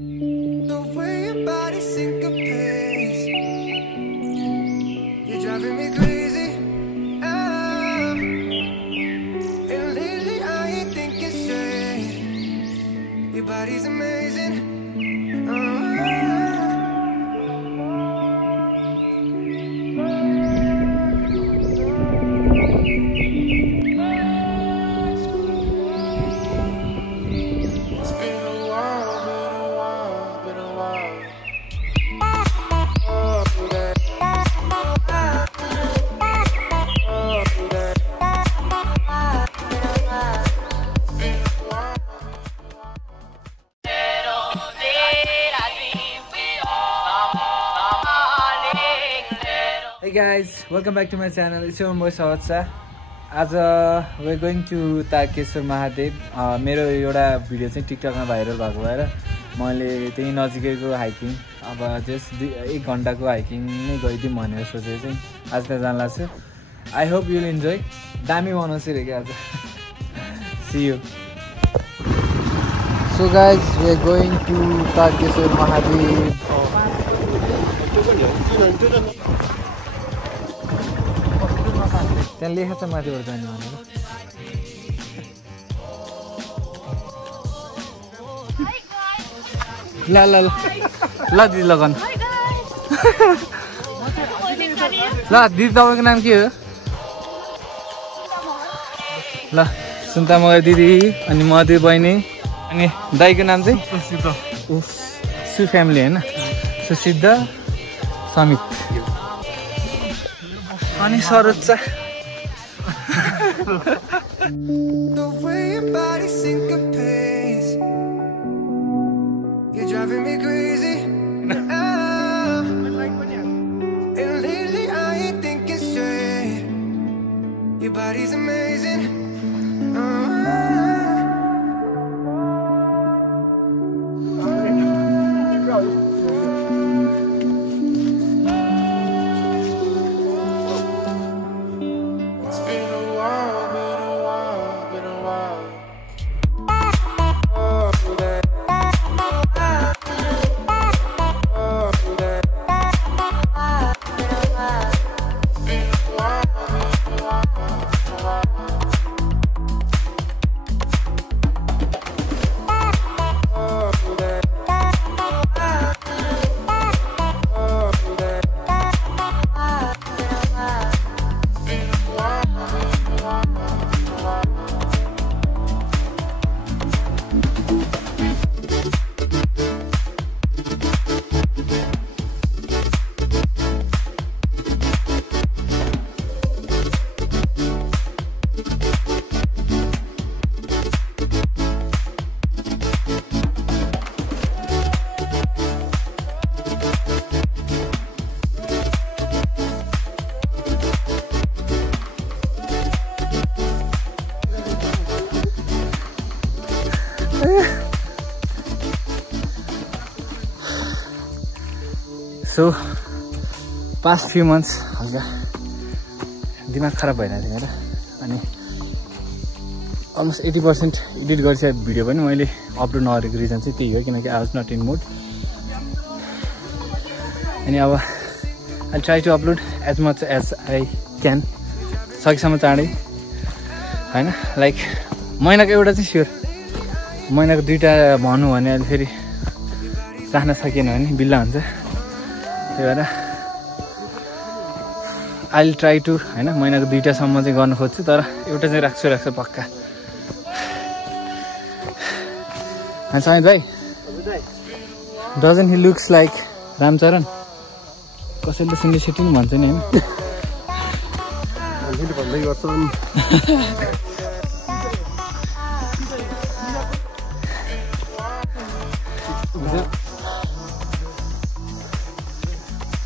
The way your body syncopates, you're driving me crazy. And lately I ain't thinking straight. Your body's amazing. Hey guys, welcome back to my channel. It's your boy Sarozcha. As we're going to Tarkeshwor Mahadev. मेरो एउटा video चाहिँ टिकटकमा viral भएको भएर मैले त्यही नजिकैको hiking अब just 1 घण्टाको हाइकिङ नै गइदिउँ भनेर सोचेर चाहिँ आज त जान लाग्छु. I hope you'll enjoy. दामी बनाउँछु रे के आज. See you. So guys, we're going to Tarkeshwor Mahadev. त्यहाँ लेखा छ माथिबाट जाने भनेर. ल ल ल ल दिदी लगन. ल दिदी तपाईँको नाम के हो? ल सुन्ता मगर दिदी अनि मधु बहिनी अनि दाइको नाम चाहिँ सु फ्यामिली होइन? सुसिद्ध समित अनि Saroja. The way your body syncopates, you're driving me crazy. And lately I ain't thinking straight. Your body's amazing. So past few months हल्का दिमाग खराब भइरहेको थियो हैन. अनि अलमोस्ट 80% एडिट गरिसकेको भिडियो पनि मैले अपलोड नगरेको रिजन चाहिँ त्यही हो किनकि I was not in mood. अनि अब I try to upload as much as I can सकेसम्म चाँडै हैन. लाइक महिनाको एउटा चाहिँ स्योर, महिनाको 2टा भन्नु भने अहिले फेरि राख्न सकिएन भने बिल्ला हुन्छ. त्यही भएर आई विल ट्राई टु हैन महिनाको 2टासम्म चाहिँ गर्न खोज्छु, तर एउटा चाहिँ राख्छु पक्का. And Samit bhai, doesn't he looks like Ramcharan? कसैले सुन्ने सिटी नि भन्छ नि हैन. हामीले भन्दै गर्छन्.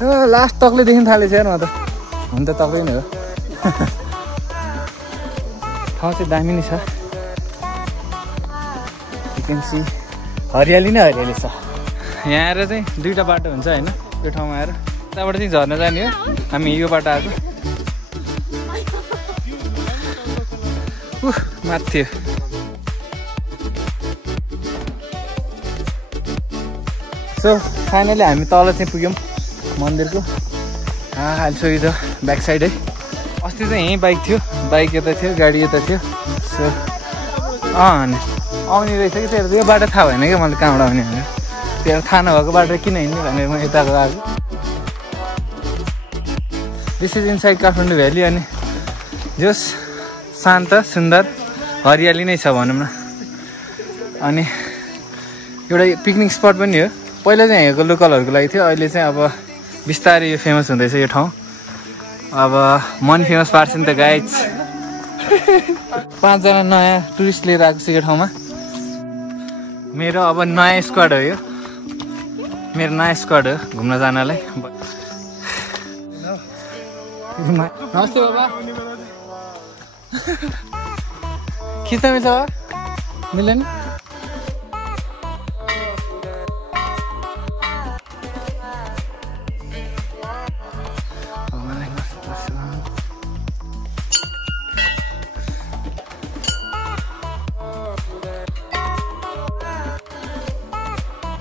लास्ट तकले देखिन थालेछ यार म त. हुन त तकै नै हो. ठाउँ चाहिँ दामी नै छ. You can see हरियाली नै हरियाली छ. यहाँ आएर चाहिँ 2टा बाटो हुन्छ हैन. यो ठाउँमा आएर त्यहाँबाट चाहिँ झर्न जाने हो. हामी यो बाटो आएको. माथि सो फाइनली हामी तल चाहिँ पुग्यौँ मन्दिरको। अहिले सो यो ब्याक साइड है। अस्ति चाहिँ यहीँ बाइक थियो, बाइक यता थियो, गाडी यता थियो। सो अनि आउने रहेछ कि तेरो यो बाटो थाहा भएन क्या मैले कहाँबाट आउने भनेर। तेरो थाहा नभएको बाटो किन हिँड्ने भनेर म यताको आएको। This is inside Kathmandu valley. अनि जस शान्त सुन्दर हरियाली नै छ भनौँ न। अनि एउटा पिकनिक स्पट पनि हो। पहिला चाहिँ यहाँको लोकलहरूको लागि थियो, अहिले चाहिँ अब बिस्तारै यो फेमस हुँदैछ यो ठाउँ। अब मनी फेमस पार्छ नि त गाइज। 5 जना नयाँ टुरिस्ट लिएर आएको छु यो ठाउँमा। मेरो अब नयाँ स्क्वाड हो यो, मेरो नयाँ स्क्वाड हो घुम्न जानलाई। नमस्ते बाबा। खिच्न मिल्छ बाबा? मिल्दैन?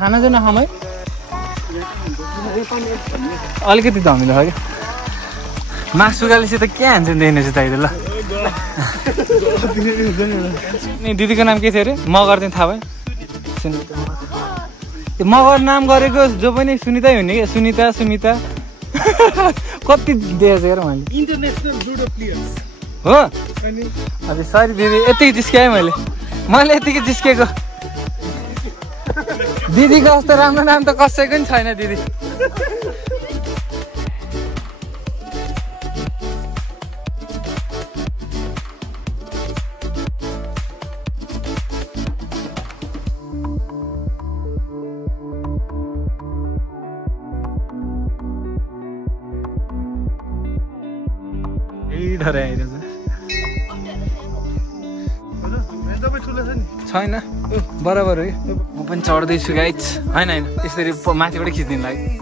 खाना चाहिँ नखाऊँ है, अलिकति धमिलो हो क्या। मासु सुगालेपछि त के हान्छ देखिनुहोस् त अहिले। ल दिदीको नाम के थियो अरे? मगर चाहिँ थाहा भयो। मगर नाम गरेको जो पनि सुनितै हुने क्या। सुनिता सुमिता कति देखेको छ यार मैले। इन्टरनेसनल जुडो प्लेयर्स हो। अरे सरी दिदी, यतिकै जिस्काएँ मैले यतिकै जिस्केको। दिदीको जस्तो राम्रो नाम त कसैको पनि छैन दिदी। डर आइरहेछ छैन, बराबर हो। म पनि चढ्दैछु गाइज। होइन होइन यसरी माथिबाट खिच्दिनु लागि।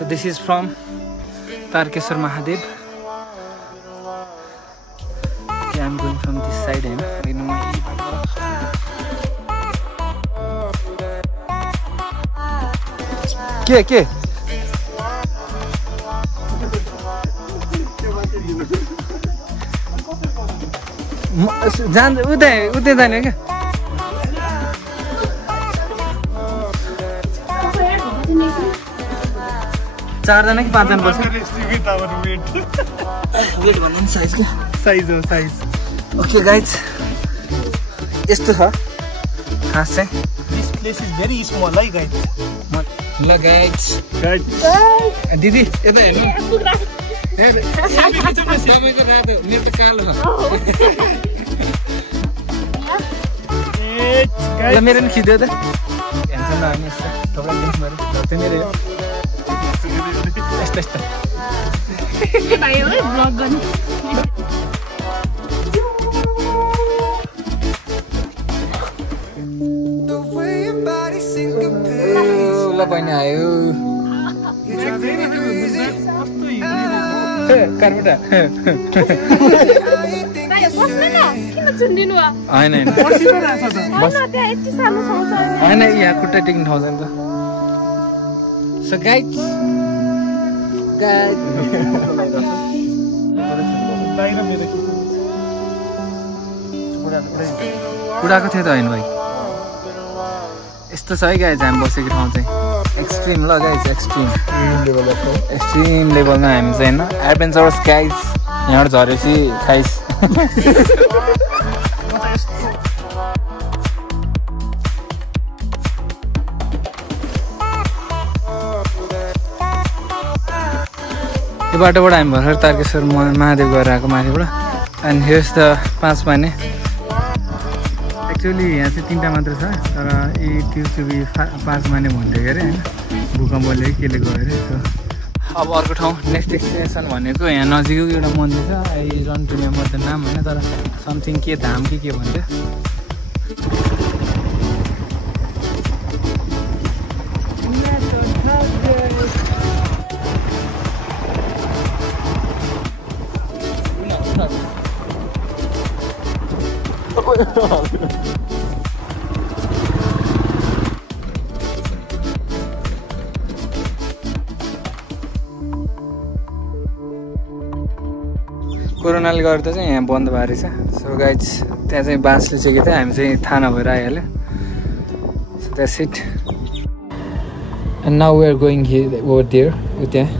So this is from Tarkeshwor Mahadev. Okay, I'm going from this side. के जान्छ उतै जाने क्या। चारजना कि 5 जना बस्छ? वेट भन्नु साइज क्या? साइज हो साइज। ओके गाइज यस्तो छ खास चाहिँ। This place is very small है गाइज। ल गाइज दिदी यता हेर्नु। तपाईँको रातो मेरो त कालो छ। ल मेरो पनि खिच्यो त। हेर्छ नआउने यस्तो थोप्रा लिङ्क मेरो त्यो मेरो हो। यस्तो ल बहिनी आयो कार्पेटा। होइन यहाँ खुट्टा टेक्ने ठाउँ छ नि त। सो गाइड कुडाको थियो त होइन भाइ। यस्तो छ है गाइज हामी बसेको ठाउँ चाहिँ एक्सट्रिम। ल गाइज एक्सट्रिम लेभलमा हामी चाहिँ होइन एडभेन्चरस गाइज। यहाँबाट झरेपछि खाइस। यो बाटोबाट हामी भर्खर तारकेश्वर महादेव गएर आएको माथिबाट। एन्ड हियर्स द 5 माने। एक्चुअली यहाँ चाहिँ 3टा मात्र छ, तर यो ट्युब 5 माने भन्थ्यो क्या अरे होइन। भूकम्पले केले गयो अरे। सो अब अर्को ठाउँ नेक्स्ट डेस्टिनेसन भनेको यहाँ नजिकैको एउटा मन्दिर छ आई डोन्ट रिमेम्बर द नाम होइन तर समथिङ के धाम के भन्छ कोरोनाले गर्दा चाहिँ यहाँ बन्द भएको रहेछ सो गाइज त्यहाँ चाहिँ बाँसले चेकेको थियो हामी चाहिँ थाहा नभएर आइहाल्यो so that's it and now we are going here over there त्यहाँ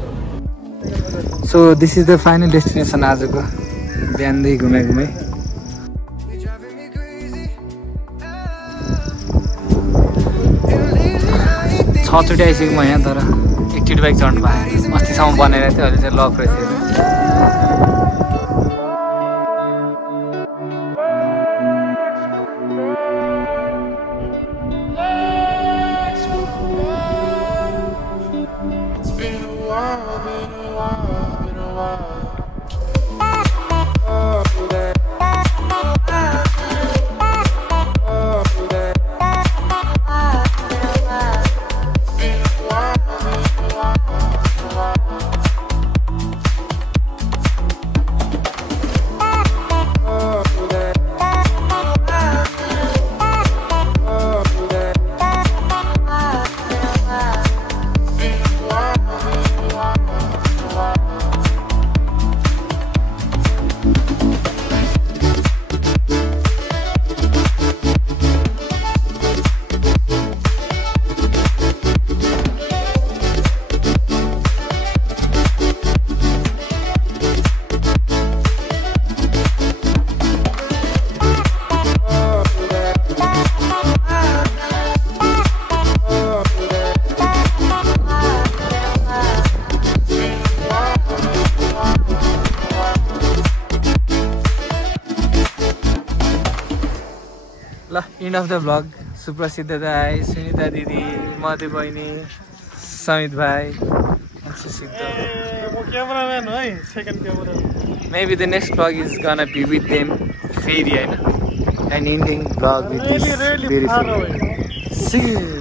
so this is the final destination आजको बिहानदेखि घुमाइ 6 चोटि आइसकेँ म यहाँ तर एकचोटि बाइक चढ्नु पाएँ अस्तिसम्म बनेर थियो अहिले चाहिँ लक रहेछ End of the vlog. Suprasida Dai, Sunita Didi, Madhu Bhaini, Samit Bhai, and Susidha. Maybe the next vlog is gonna be with them. An ending vlog with this beautiful. See you.